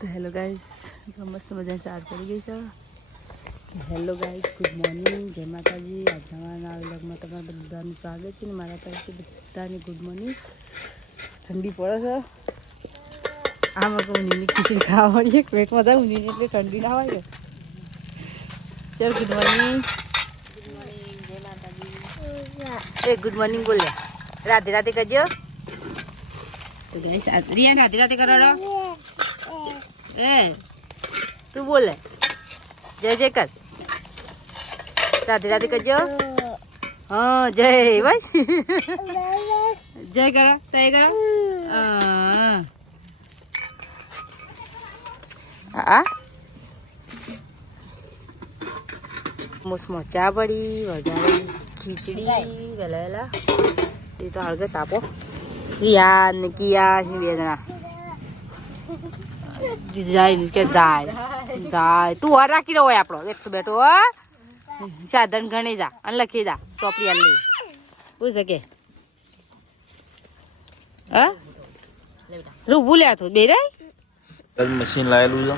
તો hello guys, તો મસ્ત મજાની સાર પડી ગઈ છે. હેલો ગાઈસ, ગુડ મોર્નિંગ, જય માતાજી. આજના નવા વ્લોગમાં તમારા બધાનું સ્વાગત છે ને મારા તરફથી બધાને ગુડ મોર્નિંગ. ઠંડી પડે છે. આમાં કહું ઊંઘની ખીચડી ખાવા મળીએ પેટમાં થાય ઊંઘની એટલે ઠંડી ના હોય ને. ચાલ ગુડ મોર્નિંગ. જય માતાજી. ગુડ મોર્નિંગ બોલે. રાધે રાધે કરજો. તો ગાઈસ રિયા રાધે રાધે કરો. તું બોલે જય જય કર. રાધે રાધે કરજો. હા જય બસ જય કરો તય કરો. હા મોસમાં ચા પડી વઘારી ખીચડી વહેલા વહેલા એ તો હળગે તાપો. રિયા ને કિયા બે જણા જાય કે જાય જાય તું હર રાખી રહ્યો હોય આપણો એક તો બેઠો સાધન ગણી જા અને લખી જા ચોપડી આલી શું છે કે હા રૂ ભૂલ્યા તું બે રે મશીન લાયેલું છે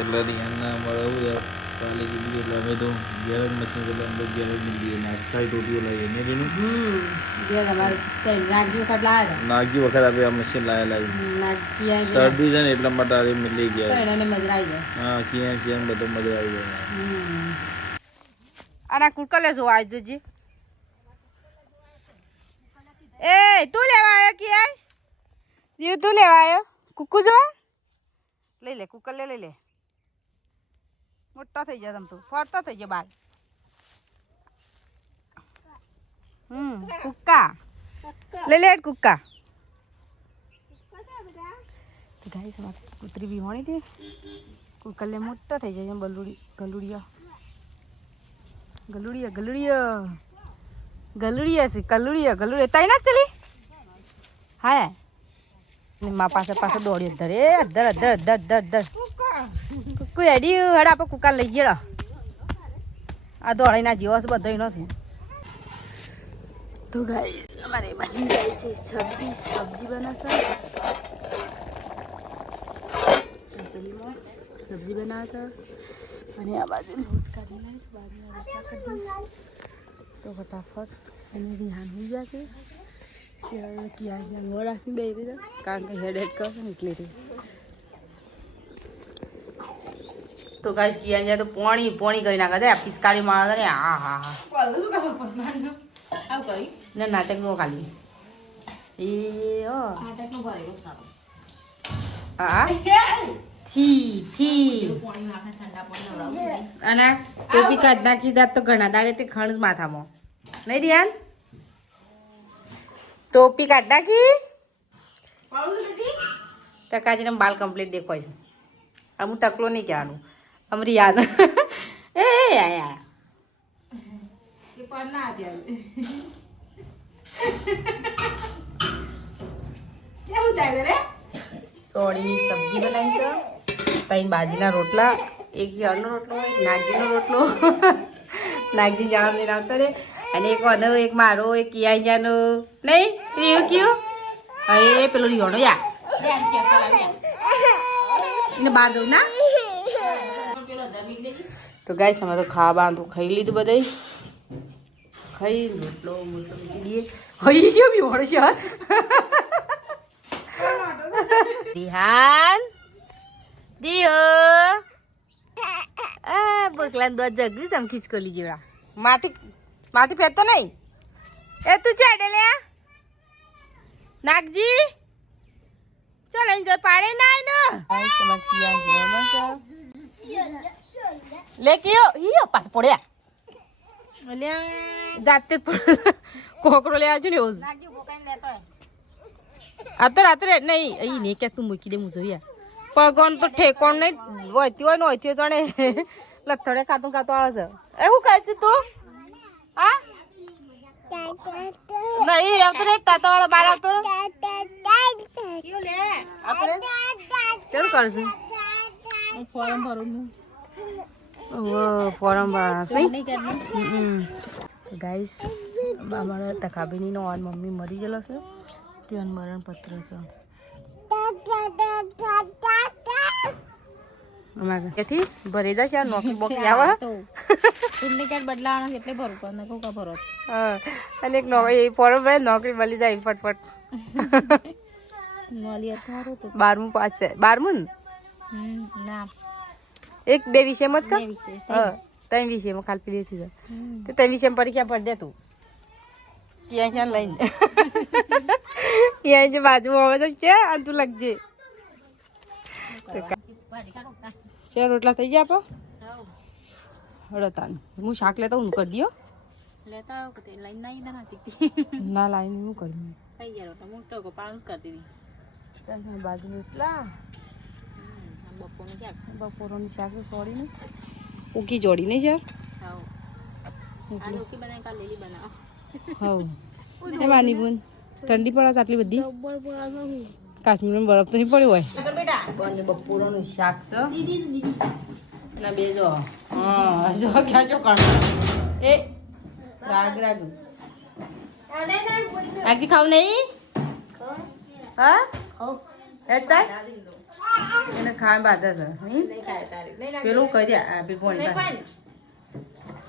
એટલે રિયાના મળે કોલેજ એટલે અમે તો ગેરેજ મશીન એટલે અંદર ગેરેજ મિલી નાસ્તા ટોટીઓ લઈએ ને તેનું નાગી વખત આપણે આ મશીન લાયેલા શરદી છે ને એટલા માટે આ મિલી ગયા હા ક્યાં છે એમ બધો મજા આવી જાય. આના કુડકા લેજો આવજો જી. એ તું લેવા આવ્યો ક્યાં તું લેવા આવ્યો કુકુ જો લઈ લે કુકર લઈ લે મોટો થઈ જાય તમ તું ફરતો થઈ જાય બાર. કુક્કા લઈ લે કુક્કા. તો ગાઈસ અમારે કૂતરી બી હોણી હતી કુકર લે મોટો થઈ જાય બલુડી ગલુડિયા ગલુડિયા ગલુડિયા ગલુડિયા છે કલુડિયા ગલુડિયા તઈ ના ચલી હા મા પાસે પાસે દોડી અધર એ અધર અધર અધર અધર અધર કોઈ હેડી હેડ આપણે કુકાર લઈ ગયા આ દોડી ના જીવો છે બધો નથી. તો ગાઈસ અમારે બની જાય છે સબ્જી બનાવશે સબ્જી બનાવશે અને આ બાજુ લોટ કાઢી લઈશ બાજુના રોટલા કાઢી તો ફટાફટ એની ધ્યાન હોઈ જશે. ક્યાં રાખી બે રીતે કારણ કે હેડ કરશે ને એટલે તો ગાઈસ કિયા જાય તો પોણી કરી નાખે છે પિસ્કારી માણસ ને હા હા હા ના નાટક નો ખાલી એ હા થી અને ટોપી કાઢ નાખી દાત તો ઘણા દાડે તે ખણ માથામાં નહીં રિયાન ટોપી કાઢ નાખી ટકાજીને બાલ કમ્પ્લીટ દેખાય છે. અમુક ટકલો નહીં કહેવાનું અમરી યાદ એ આયા સોળીની સબ્જી બનાવી છે ત્રણ બાજીના રોટલા એક યારનો રોટલો એક નાગજીનો રોટલો નાગજી જાણ લઈને આવતો રે અને એક અનો એક મારો એક કિયાનો નહીં રીયું કયું એ પેલો રીયોનો યાર ને બાર દઉં ના. તો ગાઈસ અમે તો ખાવા તો ખાઈ લીધું બધા ખાઈ રોટલો મોટલો મૂકી દઈએ હોય છે બી હોળ છે રિહાન દિયો આ બકલાન દો જગ્યું સમ ખીચકોલી જેવડા માટી ફેરતો નહીં એ તું ચાડે લે નાગજી ચાલ અહીં જો પાડે ના ને લે કયો હીયો પાસ પડ્યા અલ્યા જાતે કોકરો લેવા છે ને એવું અત્યારે નહીં અહીં નહીં કે તું મૂકી દે હું જોઈએ પણ તો ઠેકોણ નહીં વહેતી હોય ને વહેતી હોય જાણે લથડે ખાતું આવે છે એવું કહે છે તું હા નહીં આવતો રે તાતા વાળા બાર આવતો કેવું કરશું ફોરમ ભરું ફોરમ ભરશે ગાઈસ અમારા તકાબીનીનો ઓન મમ્મી મરી ગયેલો છે ત્યાં મરણ પત્ર છે અમારે ત્યાંથી ભરી જશે આ નોકરી બોકરી આવે તો ડુપ્લિકેટ બદલાવાનો એટલે ભરવું પડે ને કોકા ભરો હા અને એક નોકરી ફોર્મ ભરે નોકરી મળી જાય ફટફટ નોલી સારું તો 12મું પાસ છે 12મું ના એક બે વિષયમાં જ બે કર વિષય. હા 3 વિષયમાં ખાલી પીલી થઈ જાય તો 3 વિષયમાં પરીક્ષા ભરી દે તું ક્યાં ક્યાં લઈને ક્યાં જે બાજુમાં આવે તો છે અને તું લખજે ચાર રોટલા થઈ ગયા આપો હડતાન હું શાક લેતા હું કરી દો લેતા આવો કે લઈને નહીં ના નાખી ના લાઈને હું કરું થઈ ગયા રોટા મોટો કો પાણું જ કરતી હતી બાજુ એટલા બપોરનું ક્યાં બપોરનું શાક સોડી ને ઉકી જોડી નહીં યાર ખાઓ આ લોકી બનાવી કાલ લીલી બનાવો હવ એ માની બોન ઠંડી પડે છે આટલી બધી કાશ્મીરમાં બરફ તો નહીં પડ્યો હોય બને બપોરનું શાક છે ના બે જો હા જો ક્યાં જો કણ એ રાગ રાગ આજી ખાવ નહીં હા એતા એને ખાવા બાધા છે પેલું કહી દે આ બી કોણ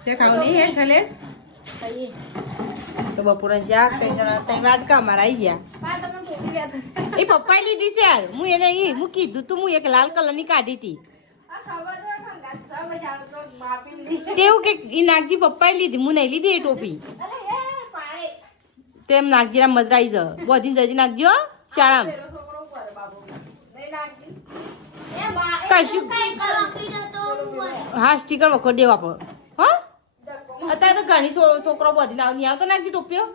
તે ખાવ નહીં હે ખાલે તો બપોરનું શાક કઈ જણા તઈ વાત કા મારા આવી ગયા એ પપ્પાએ લીધી છે યાર હું એને હું કીધું તું હું એક લાલ કલરની કાઢી હતી તેવું કે એ નાગજી પપ્પાએ લીધી હું નહીં લીધી એ ટોપી તેમ નાગજી ના મજરાઈ જ બોધી જજી નાખજો શાળામાં કશું હા સ્ટીકર વખો દેવા પડે હા અત્યારે તો ઘણી છોકરો બધી ના નહીં આવતો નાખજી ટોપીઓ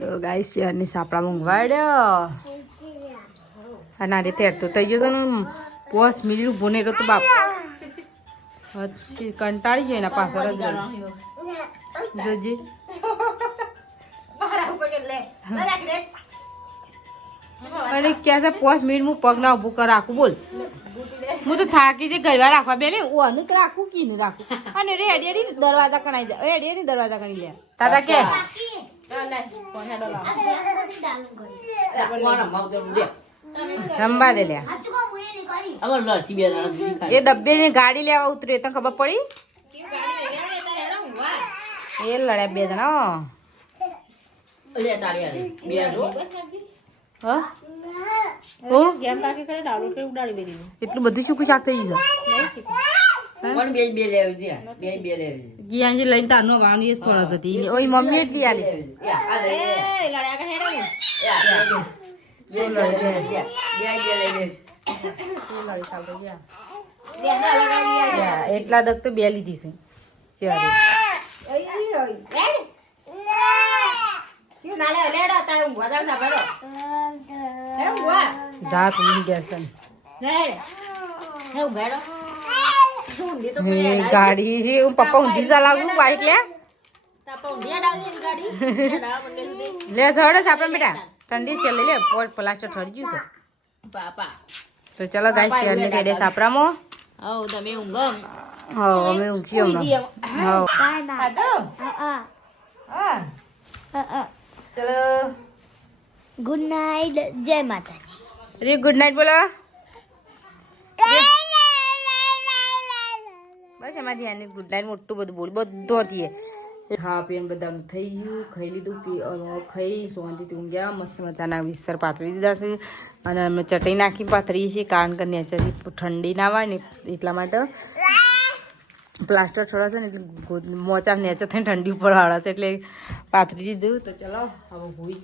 તો ગાઈસ ચેરની સાપડા મંગવાડ્યો અને આ રીતે તો થઈ ગયો તો ને 5 મિનિટ ઉભો નહીં રહ્યો તો બાપ કંટાળી જાય એના પાછળ જ જોજે અને ક્યાં છે 5 મિનિટ હું પગ ના ઉભું કર રાખું બોલ હું તો થાકી જઈ ઘરવા રાખવા બે ને ઓનું રાખું કી ને રાખું અને રેડી દરવાજા કણાઈ દે રેડી દરવાજા કણી લે તાતા કે રંબા દે લે એ ડબ્બે ની ગાડી લેવા ઉતરે તને ખબર પડી એ લડ્યા બે જણા એટલું બધું શું શાક થઈ ગયું ગિયાજી લઈને તારનો વાની ફરસ હતી ઓય મમ્મી એટલી આલી એટલા દક તો બે લીધી છે જાત ગાડી છે પપ્પા ઊંધી ચલાવું બાઈક લે લે ચડે છે આપણે બેટા ઠંડી ચાલે લે પોટ પ્લાસ્ટર ચડી ગયું છે પાપા તો ચલો ગાઈસ શેર ને રેડે સાપરામાં હવ તમે ઊંઘમ હવ અમે ઊંઘી હમણાં હવ ખાધો હા ચલો ગુડ નાઇટ જય માતાજી રી ગુડ નાઇટ બોલો બસ એમાં ધ્યાન ગુડ નાઇટ મોટું બધું બોલ બધું હતી હા પીને બધા થઈ ગયું ખાઈ લીધું ખાઈ શાંતિથી ઊંઘ્યા મસ્ત મજાના વિસ્તર પાથરી દીધા છે અને અમે ચટણી નાખી પાથરી છીએ કારણ કે નેચરલી ઠંડી ના આવે ને એટલા માટે પ્લાસ્ટર છોડા છે ને એટલે મોચા નેચર થઈને ઠંડી ઉપર આવે છે એટલે પાથરી દીધું તો ચલો હવે હોઈ